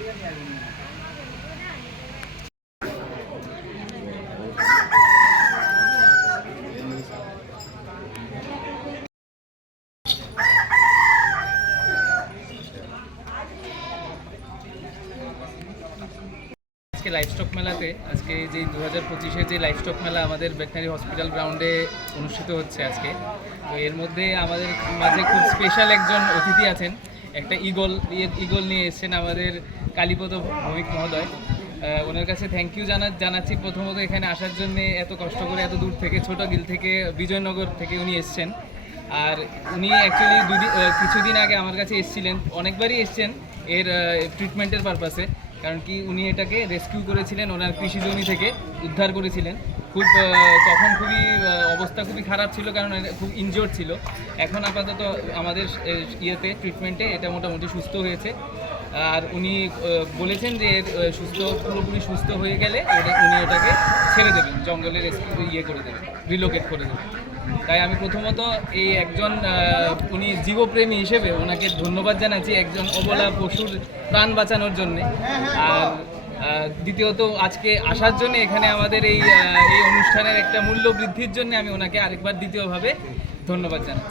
আজকে লাইভস্টক মেলাতে, আজকে যে দু হাজার পঁচিশে যে লাইভস্টক মেলা আমাদের ভেটেনারি হসপিটাল গ্রাউন্ডে অনুষ্ঠিত হচ্ছে আজকে। তো এর মধ্যে আমাদের মাঝে খুব স্পেশাল একজন অতিথি আছেন। একটা ইগল ইগল নিয়ে এসছেন আমাদের কালীপদ ভৌমিক মহোদয়। ওনার কাছে থ্যাংক ইউ জানা জানাচ্ছি। প্রথমত এখানে আসার জন্য এত কষ্ট করে এত দূর থেকে, ছোট গিল থেকে, বিজয়নগর থেকে উনি এসছেন। আর উনি অ্যাকচুয়ালি দুদিন কিছুদিন আগে আমার কাছে এসছিলেন। অনেকবারই এসছেন এর ট্রিটমেন্টের পারপাসে কারণ কি উনি এটাকে রেস্কিউ করেছিলেন, ওনার কৃষি জমি থেকে উদ্ধার করেছিলেন। খুব তখন খুবই অবস্থা খুবই খারাপ ছিল কারণ খুব ইনজোর ছিল। এখন আপাতত আমাদের ইয়েতে ট্রিটমেন্টে এটা মোটামুটি সুস্থ হয়েছে। আর উনি বলেছেন যে সুস্থ, পুরোপুরি সুস্থ হয়ে গেলে উনি ওটাকে ছেড়ে দেবেন, জঙ্গলে রেস্কিউ ইয়ে করে দেবেন রিলোকেট করে দেবেন। তাই আমি প্রথমত এই একজন উনি জীবপ্রেমী হিসেবে ওনাকে ধন্যবাদ জানাচ্ছি একজন অবলা পশুর প্রাণ বাঁচানোর জন্যে। আর দ্বিতীয়ত আজকে আসার জন্য এখানে আমাদের এই এই অনুষ্ঠানের একটা মূল্য বৃদ্ধির জন্য আমি ওনাকে আরেকবার দ্বিতীয়ভাবে ধন্যবাদ জানাচ্ছি।